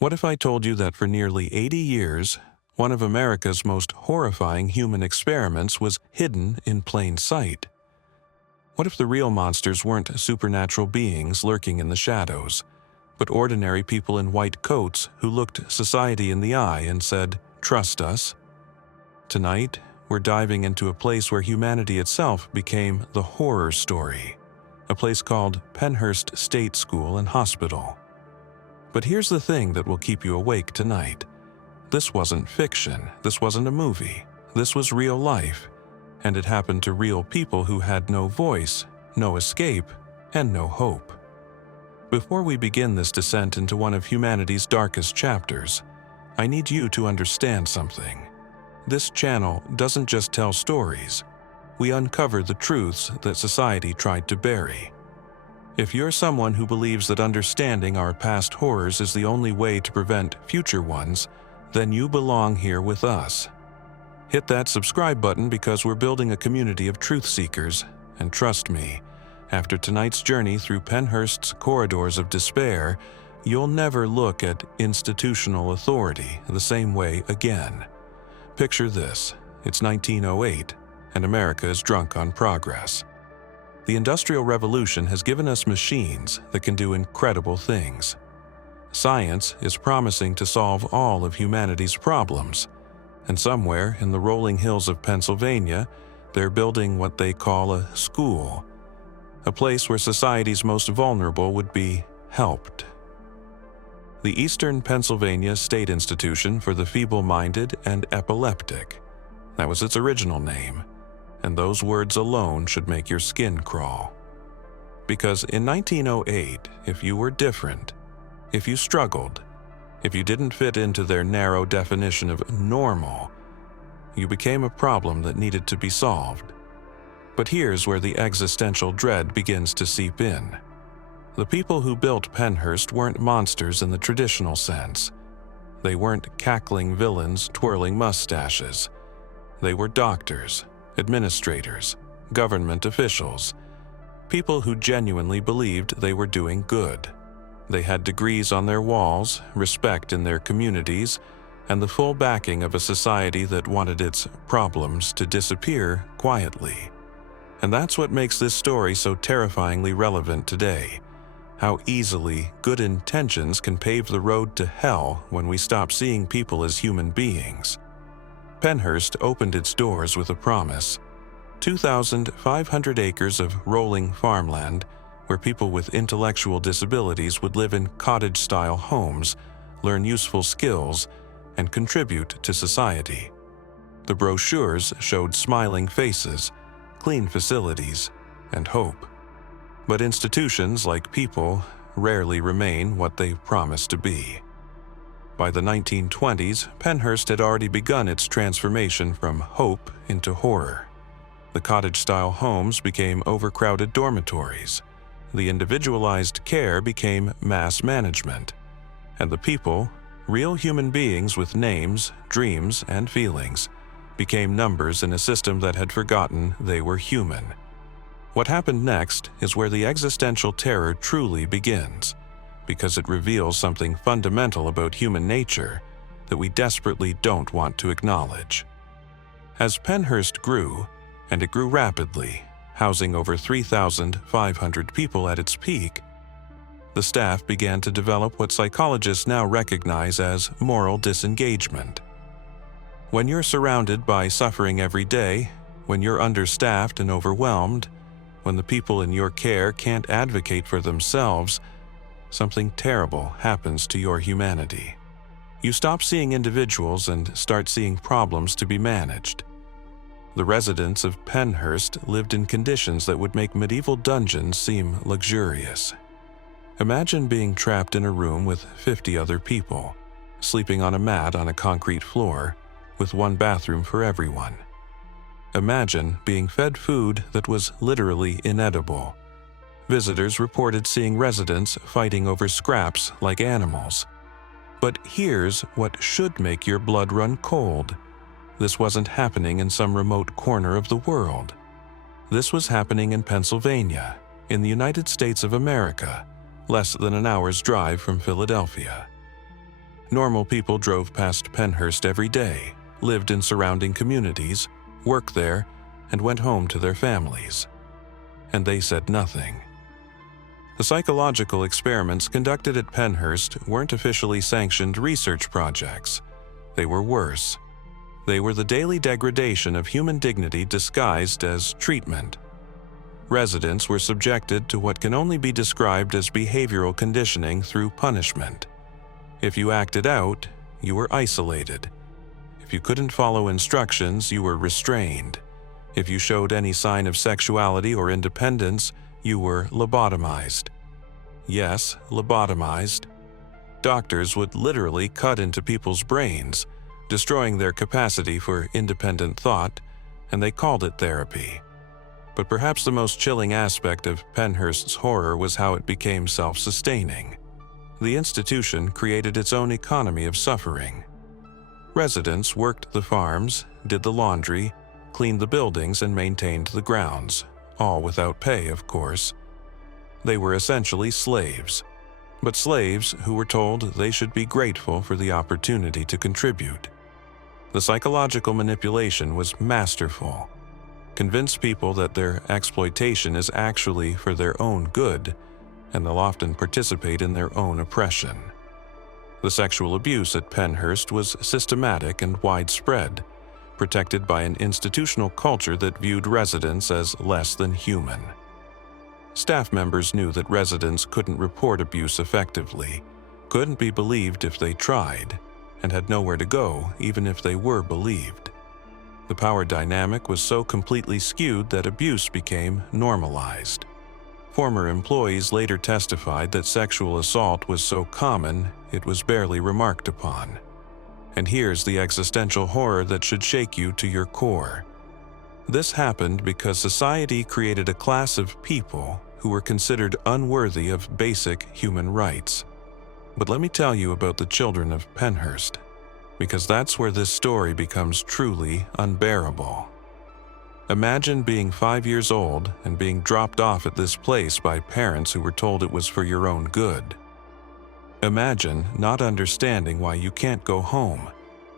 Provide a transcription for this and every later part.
What if I told you that for nearly 80 years, one of America's most horrifying human experiments was hidden in plain sight? What if the real monsters weren't supernatural beings lurking in the shadows, but ordinary people in white coats who looked society in the eye and said, "Trust us"? Tonight, we're diving into a place where humanity itself became the horror story, a place called Pennhurst State School and Hospital. But here's the thing that will keep you awake tonight. This wasn't fiction, this wasn't a movie, this was real life, and it happened to real people who had no voice, no escape, and no hope. Before we begin this descent into one of humanity's darkest chapters, I need you to understand something. This channel doesn't just tell stories. We uncover the truths that society tried to bury. If you're someone who believes that understanding our past horrors is the only way to prevent future ones, then you belong here with us. Hit that subscribe button because we're building a community of truth seekers, and trust me, after tonight's journey through Pennhurst's corridors of despair, you'll never look at institutional authority the same way again. Picture this: it's 1908, and America is drunk on progress. The Industrial Revolution has given us machines that can do incredible things. Science is promising to solve all of humanity's problems, and somewhere in the rolling hills of Pennsylvania, they're building what they call a school, a place where society's most vulnerable would be helped. The Eastern Pennsylvania State Institution for the Feeble-Minded and Epileptic. That was its original name, and those words alone should make your skin crawl. Because in 1908, if you were different, if you struggled, if you didn't fit into their narrow definition of normal, you became a problem that needed to be solved. But here's where the existential dread begins to seep in. The people who built Pennhurst weren't monsters in the traditional sense. They weren't cackling villains twirling mustaches. They were doctors, administrators, government officials, people who genuinely believed they were doing good. They had degrees on their walls, respect in their communities, and the full backing of a society that wanted its problems to disappear quietly. And that's what makes this story so terrifyingly relevant today. How easily good intentions can pave the road to hell when we stop seeing people as human beings. Pennhurst opened its doors with a promise: 2,500 acres of rolling farmland where people with intellectual disabilities would live in cottage-style homes, learn useful skills, and contribute to society. The brochures showed smiling faces, clean facilities, and hope. But institutions, like people, rarely remain what they promise to be. By the 1920s, Pennhurst had already begun its transformation from hope into horror. The cottage-style homes became overcrowded dormitories. The individualized care became mass management. And the people, real human beings with names, dreams, and feelings, became numbers in a system that had forgotten they were human. What happened next is where the existential terror truly begins, because it reveals something fundamental about human nature that we desperately don't want to acknowledge. As Pennhurst grew, and it grew rapidly, housing over 3,500 people at its peak, the staff began to develop what psychologists now recognize as moral disengagement. When you're surrounded by suffering every day, when you're understaffed and overwhelmed, when the people in your care can't advocate for themselves, something terrible happens to your humanity. You stop seeing individuals and start seeing problems to be managed. The residents of Pennhurst lived in conditions that would make medieval dungeons seem luxurious. Imagine being trapped in a room with 50 other people, sleeping on a mat on a concrete floor, with one bathroom for everyone. Imagine being fed food that was literally inedible. Visitors reported seeing residents fighting over scraps like animals. But here's what should make your blood run cold. This wasn't happening in some remote corner of the world. This was happening in Pennsylvania, in the United States of America, less than an hour's drive from Philadelphia. Normal people drove past Pennhurst every day, lived in surrounding communities, worked there, and went home to their families. And they said nothing. The psychological experiments conducted at Pennhurst weren't officially sanctioned research projects. They were worse. They were the daily degradation of human dignity disguised as treatment. Residents were subjected to what can only be described as behavioral conditioning through punishment. If you acted out, you were isolated. If you couldn't follow instructions, you were restrained. If you showed any sign of sexuality or independence, you were lobotomized. Yes, lobotomized. Doctors would literally cut into people's brains, destroying their capacity for independent thought, and they called it therapy. But perhaps the most chilling aspect of Pennhurst's horror was how it became self-sustaining. The institution created its own economy of suffering. Residents worked the farms, did the laundry, cleaned the buildings, and maintained the grounds, all without pay, of course. They were essentially slaves, but slaves who were told they should be grateful for the opportunity to contribute. The psychological manipulation was masterful. Convince people that their exploitation is actually for their own good, and they'll often participate in their own oppression. The sexual abuse at Pennhurst was systematic and widespread, protected by an institutional culture that viewed residents as less than human. Staff members knew that residents couldn't report abuse effectively, couldn't be believed if they tried, and had nowhere to go even if they were believed. The power dynamic was so completely skewed that abuse became normalized. Former employees later testified that sexual assault was so common it was barely remarked upon. And here's the existential horror that should shake you to your core. This happened because society created a class of people who were considered unworthy of basic human rights. But let me tell you about the children of Pennhurst, because that's where this story becomes truly unbearable. Imagine being 5 years old and being dropped off at this place by parents who were told it was for your own good. Imagine not understanding why you can't go home,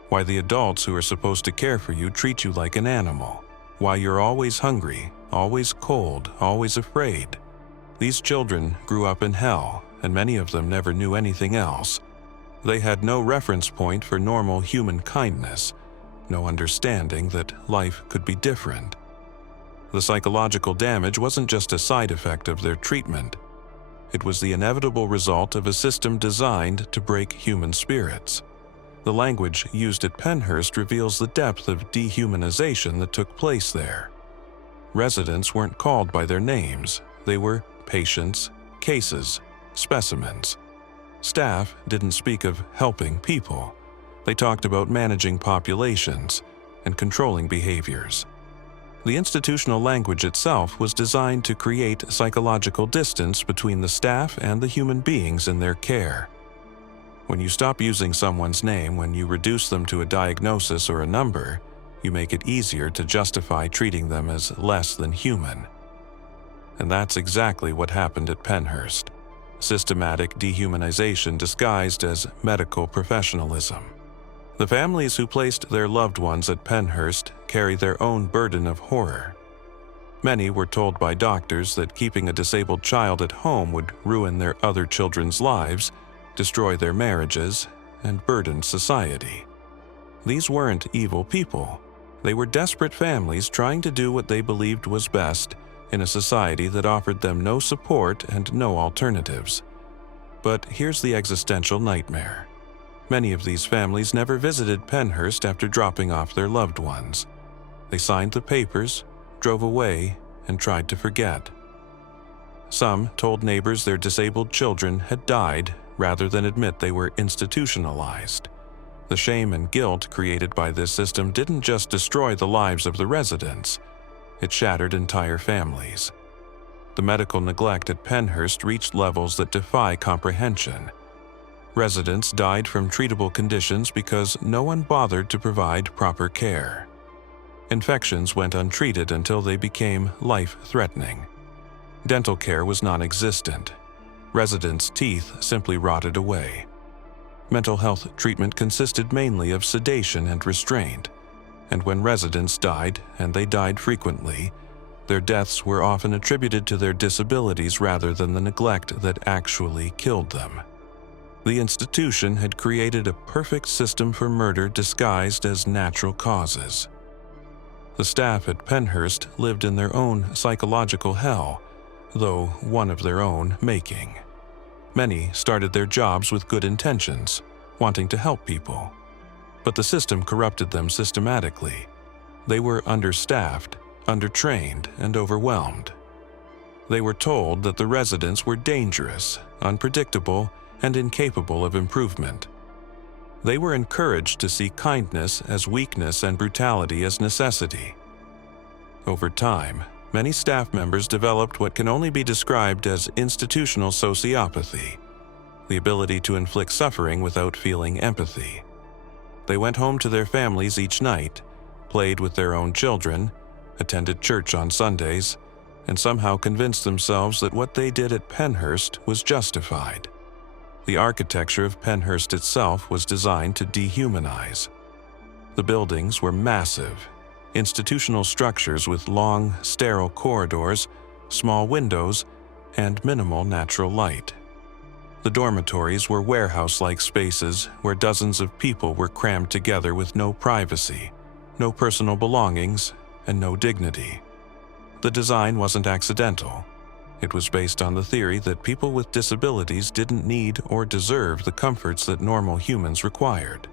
why the adults who are supposed to care for you treat you like an animal, why you're always hungry, always cold, always afraid. These children grew up in hell, and many of them never knew anything else. They had no reference point for normal human kindness, no understanding that life could be different. The psychological damage wasn't just a side effect of their treatment. It was the inevitable result of a system designed to break human spirits. The language used at Pennhurst reveals the depth of dehumanization that took place there. Residents weren't called by their names. They were patients, cases, specimens. Staff didn't speak of helping people. They talked about managing populations and controlling behaviors. The institutional language itself was designed to create psychological distance between the staff and the human beings in their care. When you stop using someone's name, when you reduce them to a diagnosis or a number, you make it easier to justify treating them as less than human. And that's exactly what happened at Pennhurst. Systematic dehumanization disguised as medical professionalism. The families who placed their loved ones at Pennhurst carry their own burden of horror. Many were told by doctors that keeping a disabled child at home would ruin their other children's lives, destroy their marriages, and burden society. These weren't evil people. They were desperate families trying to do what they believed was best in a society that offered them no support and no alternatives. But here's the existential nightmare. Many of these families never visited Pennhurst after dropping off their loved ones. They signed the papers, drove away, and tried to forget. Some told neighbors their disabled children had died rather than admit they were institutionalized. The shame and guilt created by this system didn't just destroy the lives of the residents, it shattered entire families. The medical neglect at Pennhurst reached levels that defy comprehension. Residents died from treatable conditions because no one bothered to provide proper care. Infections went untreated until they became life-threatening. Dental care was non-existent. Residents' teeth simply rotted away. Mental health treatment consisted mainly of sedation and restraint, and when residents died, and they died frequently, their deaths were often attributed to their disabilities rather than the neglect that actually killed them. The institution had created a perfect system for murder disguised as natural causes. The staff at Pennhurst lived in their own psychological hell, though one of their own making. Many started their jobs with good intentions, wanting to help people. But the system corrupted them systematically. They were understaffed, undertrained, and overwhelmed. They were told that the residents were dangerous, unpredictable, and incapable of improvement. They were encouraged to see kindness as weakness and brutality as necessity. Over time, many staff members developed what can only be described as institutional sociopathy, the ability to inflict suffering without feeling empathy. They went home to their families each night, played with their own children, attended church on Sundays, and somehow convinced themselves that what they did at Pennhurst was justified. The architecture of Pennhurst itself was designed to dehumanize. The buildings were massive, institutional structures with long, sterile corridors, small windows, and minimal natural light. The dormitories were warehouse-like spaces where dozens of people were crammed together with no privacy, no personal belongings, and no dignity. The design wasn't accidental. It was based on the theory that people with disabilities didn't need or deserve the comforts that normal humans required.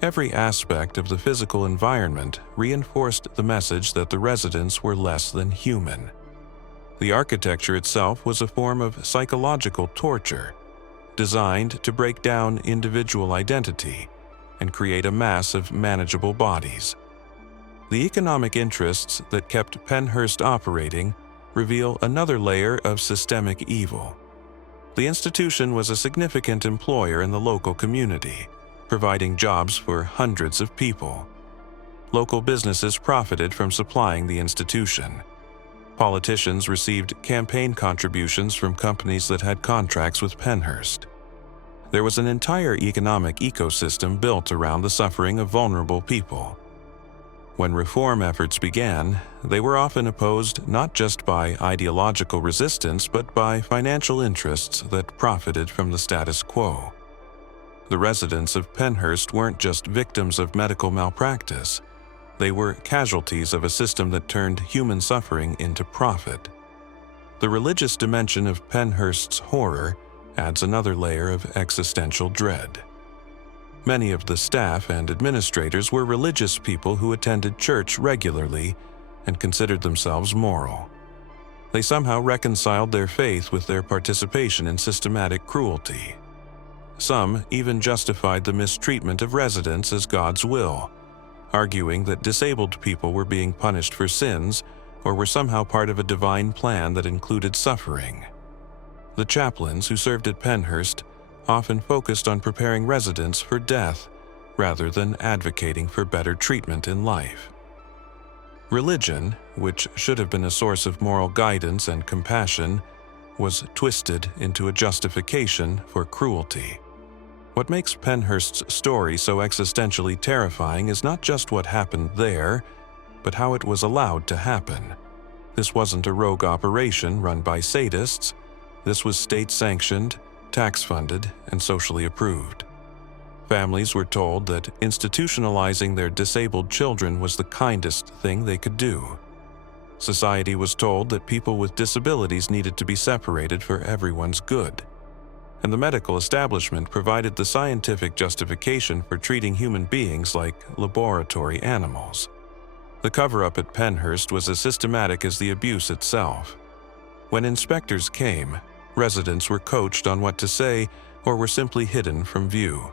Every aspect of the physical environment reinforced the message that the residents were less than human. The architecture itself was a form of psychological torture, designed to break down individual identity and create a mass of manageable bodies. The economic interests that kept Pennhurst operating reveal another layer of systemic evil. The institution was a significant employer in the local community, providing jobs for hundreds of people. Local businesses profited from supplying the institution. Politicians received campaign contributions from companies that had contracts with Pennhurst. There was an entire economic ecosystem built around the suffering of vulnerable people. When reform efforts began, they were often opposed not just by ideological resistance but by financial interests that profited from the status quo. The residents of Pennhurst weren't just victims of medical malpractice. They were casualties of a system that turned human suffering into profit. The religious dimension of Pennhurst's horror adds another layer of existential dread. Many of the staff and administrators were religious people who attended church regularly and considered themselves moral. They somehow reconciled their faith with their participation in systematic cruelty. Some even justified the mistreatment of residents as God's will, arguing that disabled people were being punished for sins or were somehow part of a divine plan that included suffering. The chaplains who served at Pennhurst often focused on preparing residents for death rather than advocating for better treatment in life. Religion, which should have been a source of moral guidance and compassion, was twisted into a justification for cruelty. What makes Pennhurst's story so existentially terrifying is not just what happened there, but how it was allowed to happen. This wasn't a rogue operation run by sadists. This was state-sanctioned, tax-funded, and socially approved. Families were told that institutionalizing their disabled children was the kindest thing they could do. Society was told that people with disabilities needed to be separated for everyone's good. And the medical establishment provided the scientific justification for treating human beings like laboratory animals. The cover-up at Pennhurst was as systematic as the abuse itself. When inspectors came, residents were coached on what to say or were simply hidden from view.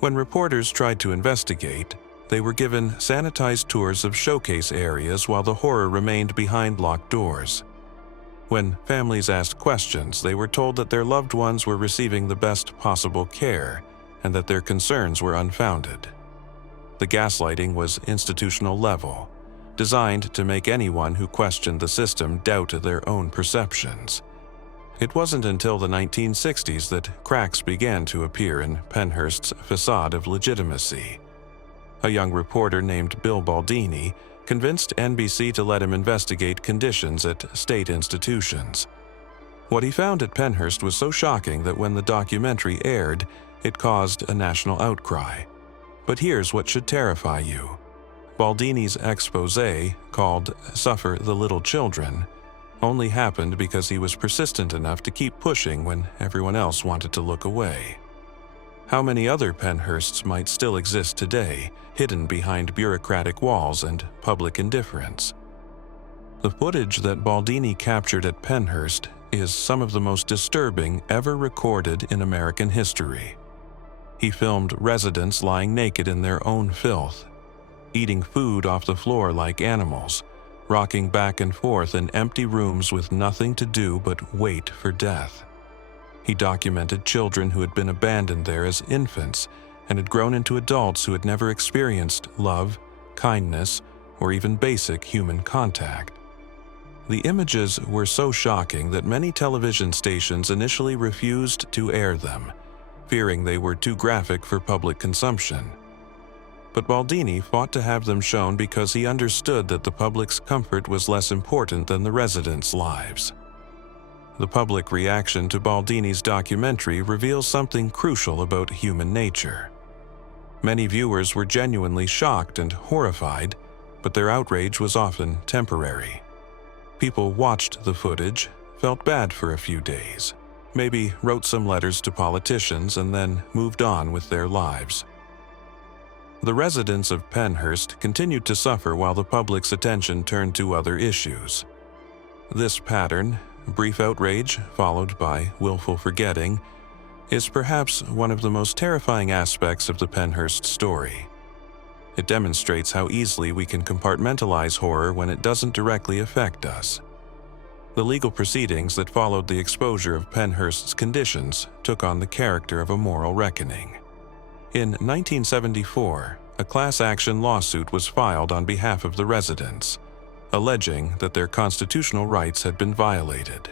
When reporters tried to investigate, they were given sanitized tours of showcase areas while the horror remained behind locked doors. When families asked questions, they were told that their loved ones were receiving the best possible care and that their concerns were unfounded. The gaslighting was institutional level, designed to make anyone who questioned the system doubt their own perceptions. It wasn't until the 1960s that cracks began to appear in Pennhurst's facade of legitimacy. A young reporter named Bill Baldini convinced NBC to let him investigate conditions at state institutions. What he found at Pennhurst was so shocking that when the documentary aired, it caused a national outcry. But here's what should terrify you. Baldini's exposé, called "Suffer the Little Children," only happened because he was persistent enough to keep pushing when everyone else wanted to look away. How many other Pennhursts might still exist today, hidden behind bureaucratic walls and public indifference? The footage that Baldini captured at Pennhurst is some of the most disturbing ever recorded in American history. He filmed residents lying naked in their own filth, eating food off the floor like animals, rocking back and forth in empty rooms with nothing to do but wait for death. He documented children who had been abandoned there as infants and had grown into adults who had never experienced love, kindness, or even basic human contact. The images were so shocking that many television stations initially refused to air them, fearing they were too graphic for public consumption. But Baldini fought to have them shown because he understood that the public's comfort was less important than the residents' lives. The public reaction to Baldini's documentary reveals something crucial about human nature. Many viewers were genuinely shocked and horrified, but their outrage was often temporary. People watched the footage, felt bad for a few days, maybe wrote some letters to politicians and then moved on with their lives. The residents of Pennhurst continued to suffer while the public's attention turned to other issues. This pattern, brief outrage followed by willful forgetting, is perhaps one of the most terrifying aspects of the Pennhurst story. It demonstrates how easily we can compartmentalize horror when it doesn't directly affect us. The legal proceedings that followed the exposure of Pennhurst's conditions took on the character of a moral reckoning. In 1974, a class action lawsuit was filed on behalf of the residents, alleging that their constitutional rights had been violated.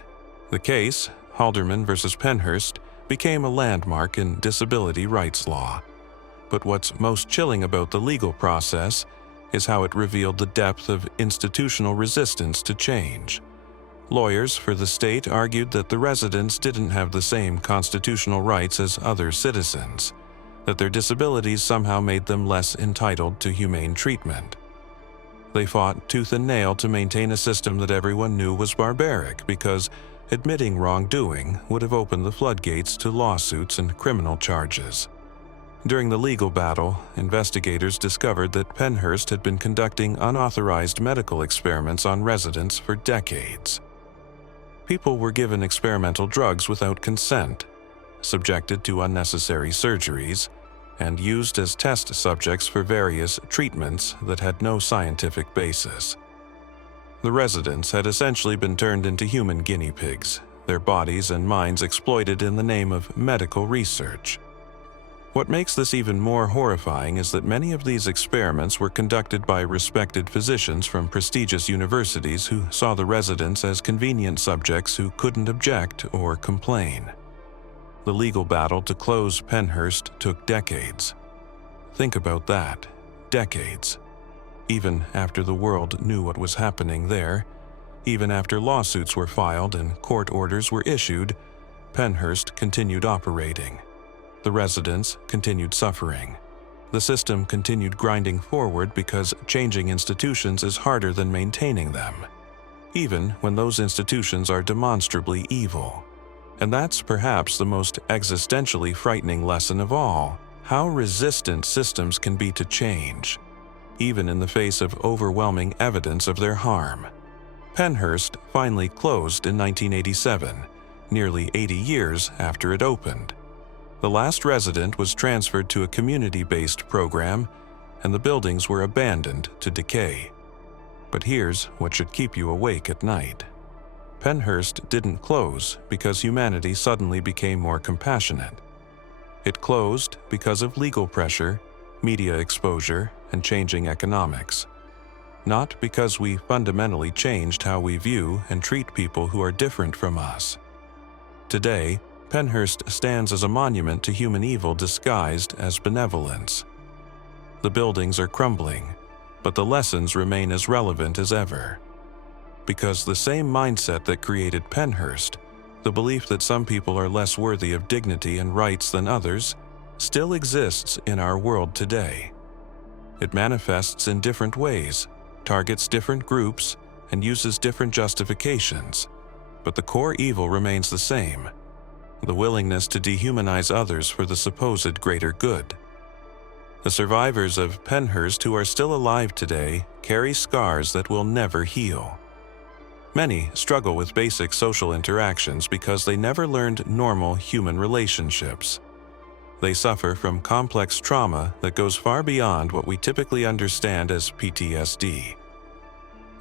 The case, Halderman v. Pennhurst, became a landmark in disability rights law. But what's most chilling about the legal process is how it revealed the depth of institutional resistance to change. Lawyers for the state argued that the residents didn't have the same constitutional rights as other citizens, that their disabilities somehow made them less entitled to humane treatment. They fought tooth and nail to maintain a system that everyone knew was barbaric because admitting wrongdoing would have opened the floodgates to lawsuits and criminal charges. During the legal battle, investigators discovered that Pennhurst had been conducting unauthorized medical experiments on residents for decades. People were given experimental drugs without consent, subjected to unnecessary surgeries, and used as test subjects for various treatments that had no scientific basis. The residents had essentially been turned into human guinea pigs, their bodies and minds exploited in the name of medical research. What makes this even more horrifying is that many of these experiments were conducted by respected physicians from prestigious universities who saw the residents as convenient subjects who couldn't object or complain. The legal battle to close Pennhurst took decades. Think about that, decades. Even after the world knew what was happening there, even after lawsuits were filed and court orders were issued, Pennhurst continued operating. The residents continued suffering. The system continued grinding forward because changing institutions is harder than maintaining them, even when those institutions are demonstrably evil. And that's perhaps the most existentially frightening lesson of all, how resistant systems can be to change, even in the face of overwhelming evidence of their harm. Pennhurst finally closed in 1987, nearly 80 years after it opened. The last resident was transferred to a community-based program, and the buildings were abandoned to decay. But here's what should keep you awake at night. Pennhurst didn't close because humanity suddenly became more compassionate. It closed because of legal pressure, media exposure, and changing economics. Not because we fundamentally changed how we view and treat people who are different from us. Today, Pennhurst stands as a monument to human evil disguised as benevolence. The buildings are crumbling, but the lessons remain as relevant as ever. Because the same mindset that created Pennhurst, the belief that some people are less worthy of dignity and rights than others, still exists in our world today. It manifests in different ways, targets different groups, and uses different justifications, but the core evil remains the same: the willingness to dehumanize others for the supposed greater good. The survivors of Pennhurst who are still alive today carry scars that will never heal. Many struggle with basic social interactions because they never learned normal human relationships. They suffer from complex trauma that goes far beyond what we typically understand as PTSD.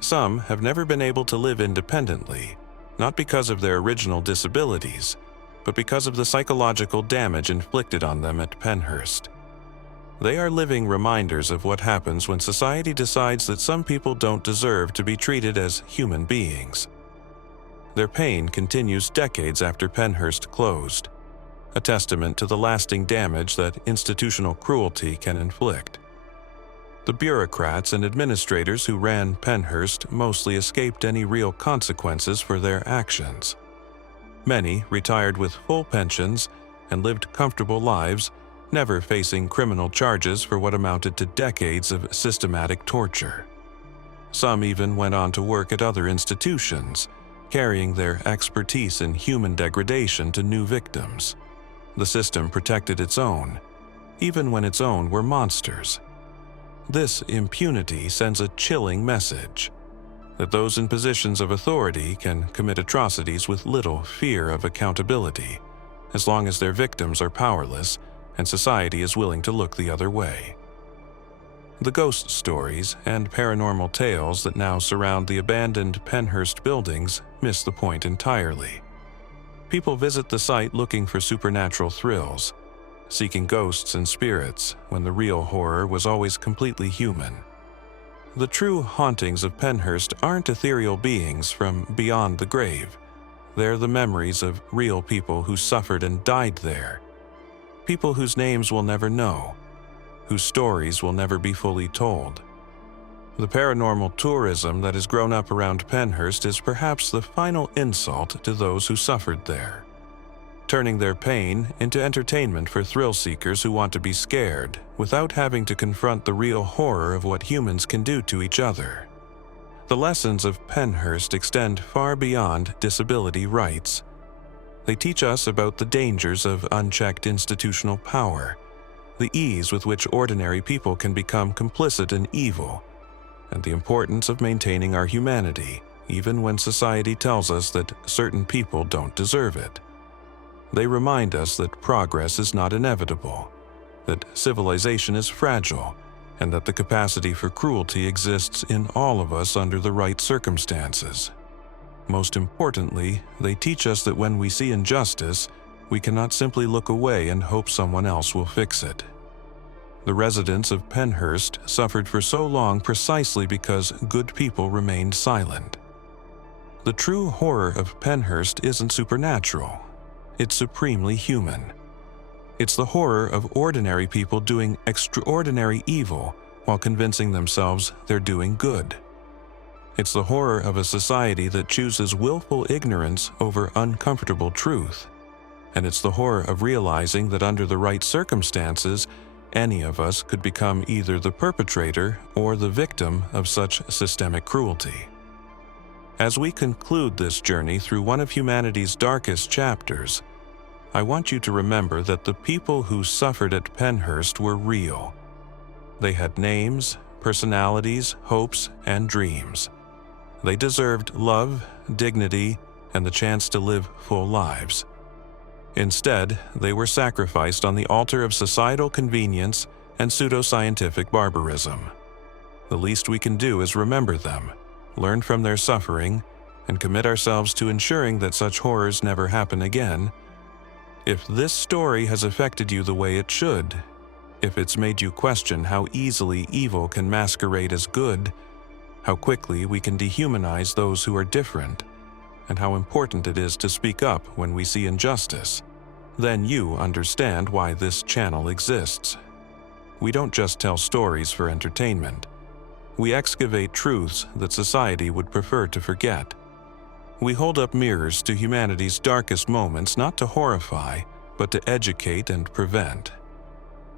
Some have never been able to live independently, not because of their original disabilities, but because of the psychological damage inflicted on them at Pennhurst. They are living reminders of what happens when society decides that some people don't deserve to be treated as human beings. Their pain continues decades after Pennhurst closed, a testament to the lasting damage that institutional cruelty can inflict. The bureaucrats and administrators who ran Pennhurst mostly escaped any real consequences for their actions. Many retired with full pensions and lived comfortable lives, never facing criminal charges for what amounted to decades of systematic torture. Some even went on to work at other institutions, carrying their expertise in human degradation to new victims. The system protected its own, even when its own were monsters. This impunity sends a chilling message that those in positions of authority can commit atrocities with little fear of accountability, as long as their victims are powerless and society is willing to look the other way. The ghost stories and paranormal tales that now surround the abandoned Pennhurst buildings miss the point entirely. People visit the site looking for supernatural thrills, seeking ghosts and spirits when the real horror was always completely human. The true hauntings of Pennhurst aren't ethereal beings from beyond the grave. They're the memories of real people who suffered and died there. People whose names we'll never know, whose stories will never be fully told. The paranormal tourism that has grown up around Pennhurst is perhaps the final insult to those who suffered there, turning their pain into entertainment for thrill seekers who want to be scared without having to confront the real horror of what humans can do to each other. The lessons of Pennhurst extend far beyond disability rights. They teach us about the dangers of unchecked institutional power, the ease with which ordinary people can become complicit in evil, and the importance of maintaining our humanity, even when society tells us that certain people don't deserve it. They remind us that progress is not inevitable, that civilization is fragile, and that the capacity for cruelty exists in all of us under the right circumstances. Most importantly, they teach us that when we see injustice, we cannot simply look away and hope someone else will fix it. The residents of Pennhurst suffered for so long precisely because good people remained silent. The true horror of Pennhurst isn't supernatural. It's supremely human. It's the horror of ordinary people doing extraordinary evil while convincing themselves they're doing good. It's the horror of a society that chooses willful ignorance over uncomfortable truth. And it's the horror of realizing that under the right circumstances, any of us could become either the perpetrator or the victim of such systemic cruelty. As we conclude this journey through one of humanity's darkest chapters, I want you to remember that the people who suffered at Pennhurst were real. They had names, personalities, hopes, and dreams. They deserved love, dignity, and the chance to live full lives. Instead, they were sacrificed on the altar of societal convenience and pseudoscientific barbarism. The least we can do is remember them, learn from their suffering, and commit ourselves to ensuring that such horrors never happen again. If this story has affected you the way it should, if it's made you question how easily evil can masquerade as good, how quickly we can dehumanize those who are different, and how important it is to speak up when we see injustice. Then you understand why this channel exists. We don't just tell stories for entertainment. We excavate truths that society would prefer to forget. We hold up mirrors to humanity's darkest moments, not to horrify, but to educate and prevent.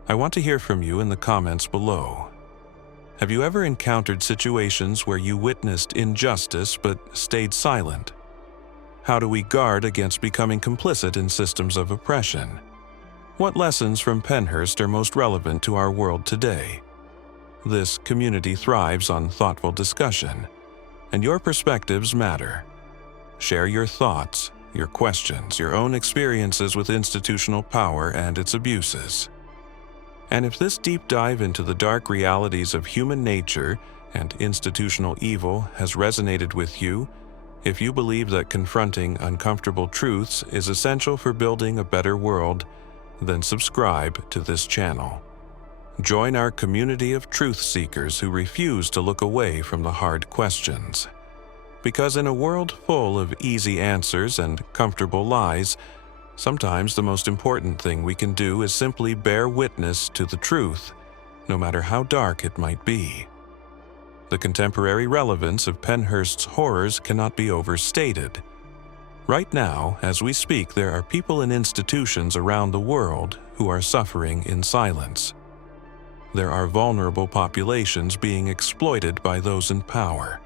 I want to hear from you in the comments below. Have you ever encountered situations where you witnessed injustice but stayed silent? How do we guard against becoming complicit in systems of oppression? What lessons from Pennhurst are most relevant to our world today? This community thrives on thoughtful discussion, and your perspectives matter. Share your thoughts, your questions, your own experiences with institutional power and its abuses. And if this deep dive into the dark realities of human nature and institutional evil has resonated with you, if you believe that confronting uncomfortable truths is essential for building a better world, then subscribe to this channel. Join our community of truth seekers who refuse to look away from the hard questions. Because in a world full of easy answers and comfortable lies, sometimes the most important thing we can do is simply bear witness to the truth, no matter how dark it might be. The contemporary relevance of Pennhurst's horrors cannot be overstated. Right now, as we speak, there are people in institutions around the world who are suffering in silence. There are vulnerable populations being exploited by those in power.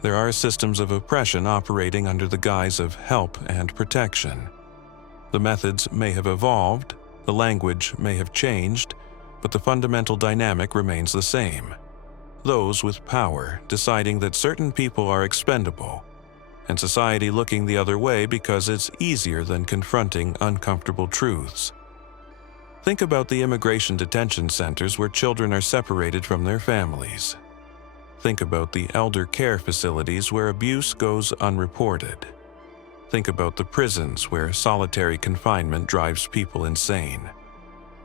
There are systems of oppression operating under the guise of help and protection. The methods may have evolved, the language may have changed, but the fundamental dynamic remains the same. Those with power deciding that certain people are expendable, and society looking the other way because it's easier than confronting uncomfortable truths. Think about the immigration detention centers where children are separated from their families. Think about the elder care facilities where abuse goes unreported. Think about the prisons where solitary confinement drives people insane.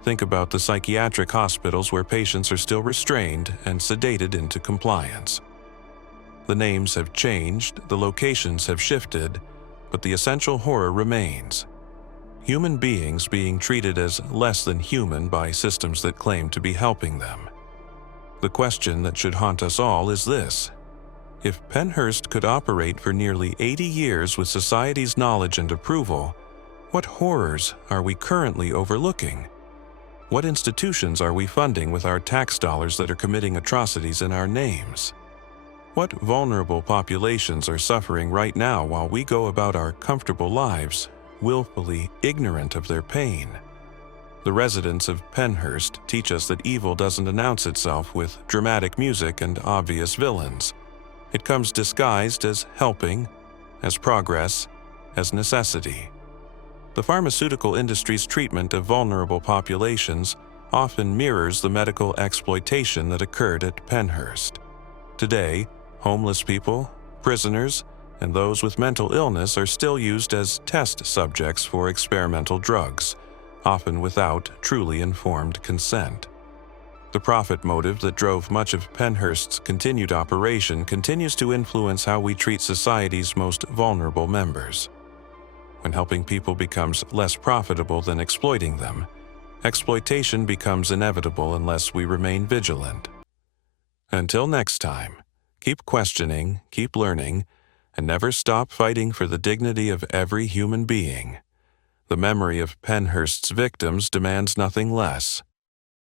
Think about the psychiatric hospitals where patients are still restrained and sedated into compliance. The names have changed, the locations have shifted, but the essential horror remains. Human beings being treated as less than human by systems that claim to be helping them. The question that should haunt us all is this: if Pennhurst could operate for nearly 80 years with society's knowledge and approval, what horrors are we currently overlooking? What institutions are we funding with our tax dollars that are committing atrocities in our names? What vulnerable populations are suffering right now while we go about our comfortable lives, willfully ignorant of their pain? The residents of Pennhurst teach us that evil doesn't announce itself with dramatic music and obvious villains. It comes disguised as helping, as progress, as necessity. The pharmaceutical industry's treatment of vulnerable populations often mirrors the medical exploitation that occurred at Pennhurst. Today, homeless people, prisoners, and those with mental illness are still used as test subjects for experimental drugs, often without truly informed consent. The profit motive that drove much of Pennhurst's continued operation continues to influence how we treat society's most vulnerable members. When helping people becomes less profitable than exploiting them, exploitation becomes inevitable unless we remain vigilant. Until next time, keep questioning, keep learning, and never stop fighting for the dignity of every human being. The memory of Pennhurst's victims demands nothing less.